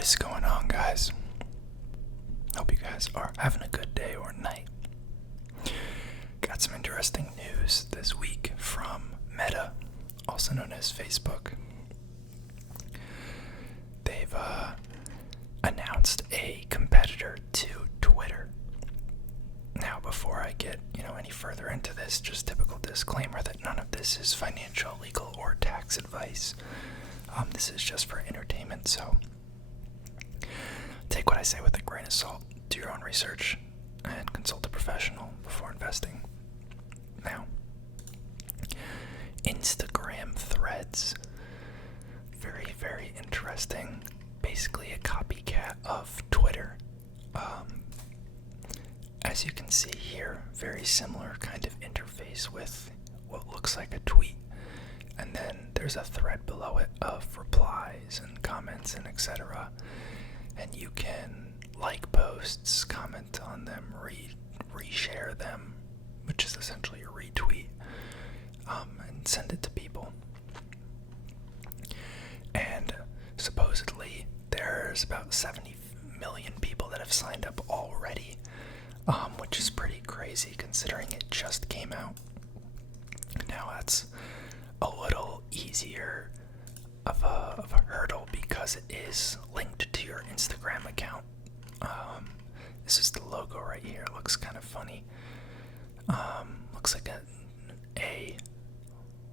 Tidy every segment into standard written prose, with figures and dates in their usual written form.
What is going on, guys? Hope you guys are having a good day or night. Got some interesting news this week from Meta, also known as Facebook. They've announced a competitor to Twitter. Now, before I get any further into this, just typical disclaimer that none of this is financial, legal, or tax advice. This is just for entertainment, so take what I say with a grain of salt. Do your own research and consult a professional before investing. Now, Instagram Threads. Very, very interesting. Basically a copycat of Twitter. As you can see here, very similar kind of interface with what looks like a tweet. And then there's a thread below it of replies and comments and etc. And you can like posts, comment on them, reshare them, which is essentially a retweet, and send it to people. And supposedly there's about 70 million people that have signed up already, which is pretty crazy considering it just came out. Now that's a little easier of a hurdle because it is linked to your Instagram account. This is the logo right here. It looks kind of funny. Looks like an A,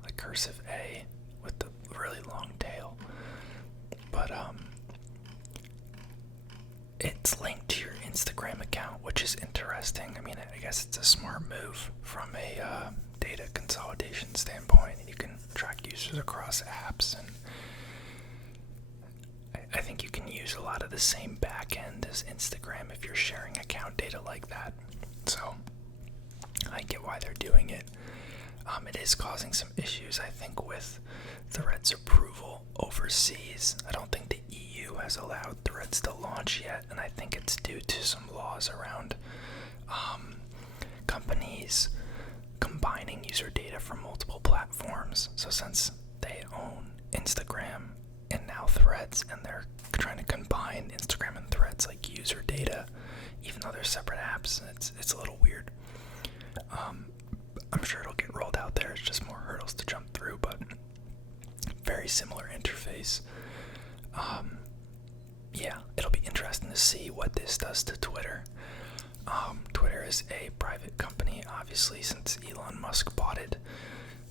like cursive A with the really long tail. But it's linked to your Instagram account, which is interesting. I mean, I guess it's a smart move from a data consolidation standpoint. You can track users across apps, and I think you can use a lot of the same backend as Instagram if you're sharing account data like that. So I get why they're doing it. It is causing some issues, I think, with Threads approval overseas. I don't think the EU has allowed Threads to launch yet, and I think it's due to some laws around companies combining user data from multiple platforms. So since they own Instagram and now Threads, and they're trying to combine Instagram and Threads like user data, even though they're separate apps, it's a little weird. I'm sure it'll get rolled out there. It's just more hurdles to jump through, but very similar interface. Yeah, it'll be interesting to see what this does to Twitter. Twitter is a private company, obviously, since Elon Musk bought it.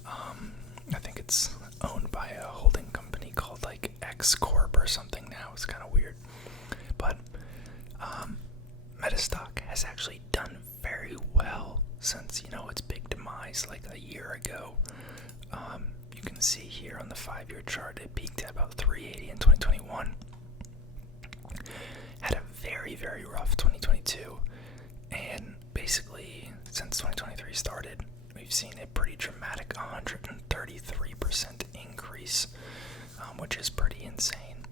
I think it's owned by a holding company called like X Corp or something now. It's kind of weird. But Metastock has actually done very well since, its big demise like a year ago. You can see here on the 5-year chart, it peaked at about 380 in 2021. Had a very, very rough 2022. And basically, since 2023 started, we've seen a pretty dramatic 133% increase, which is pretty insane.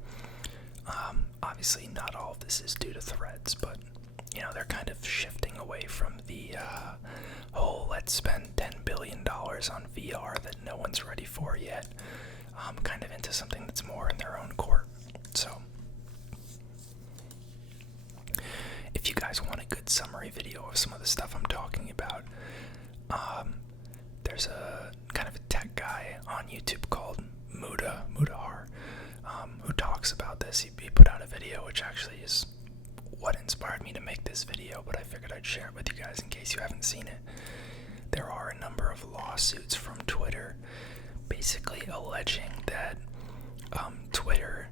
Obviously, not all of this is due to Threads, but they're kind of shifting away from the whole let's spend $10 billion on VR that no one's ready for yet, kind of into something that's more in their own court. So if you guys want a good summary video of some of the stuff I'm talking about, there's a kind of a tech guy on YouTube called Mudahar, who talks about this. He put out a video, which actually is what inspired me to make this video, but I figured I'd share it with you guys in case you haven't seen it. There are a number of lawsuits from Twitter basically alleging that Twitter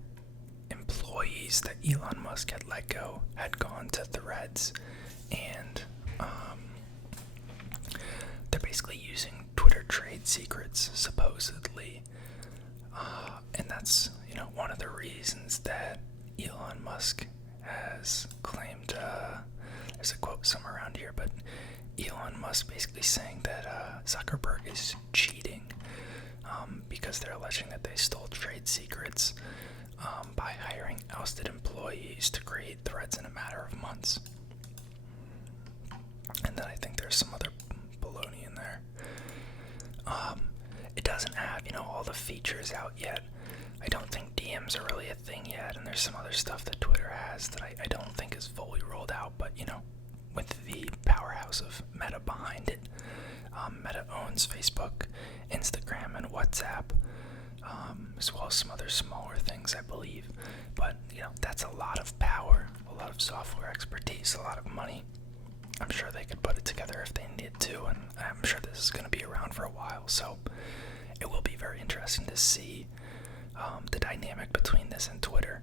employees that Elon Musk had let go had gone to Threads, and they're basically using Twitter trade secrets, supposedly. And that's, one of the reasons that Elon Musk has claimed, there's a quote somewhere around here, but Elon Musk basically saying that Zuckerberg is cheating because they're alleging that they stole trade secrets by hiring ousted employees to create Threads in a matter of months. And then I think there's some other baloney in there. It doesn't have, all the features out yet. I don't think DMs are really a thing yet, and there's some other stuff that Twitter has that I don't think is fully rolled out, but with the powerhouse of Meta behind it, Meta owns Facebook, Instagram, and WhatsApp, as well as some other smaller things, I believe. But, that's a lot of power, a lot of software expertise, a lot of money. I'm sure they could put it together if they needed to, and I'm sure this is going to be around for a while, so it will be very interesting to see the dynamic between this and Twitter.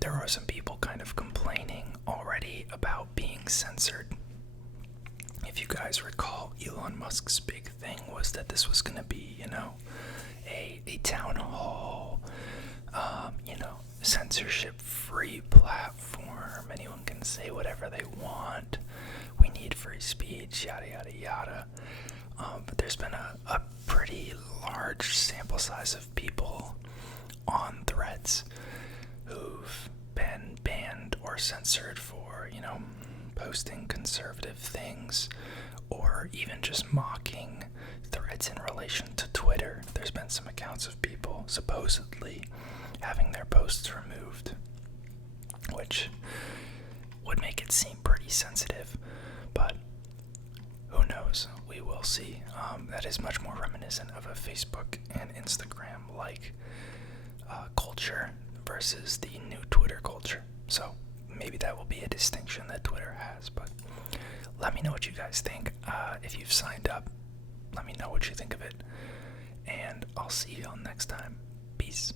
There are some people kind of complaining already about being censored. If you guys recall, Elon Musk's big thing was that this was going to be, a town hall, censorship-free platform. Anyone can say whatever they want. We need free speech, yada, yada, yada. But there's been a pretty large sample size of people on Threads who've been banned or censored for, posting conservative things or even just mocking Threads in relation to Twitter. There's been some accounts of people supposedly having their posts removed, which would make it seem pretty sensitive, but who knows? We will see. That is much more reminiscent of a Facebook and Instagram-like culture versus the new Twitter culture. So maybe that will be a distinction that Twitter has, but let me know what you guys think. If you've signed up, let me know what you think of it, and I'll see you all next time. Peace.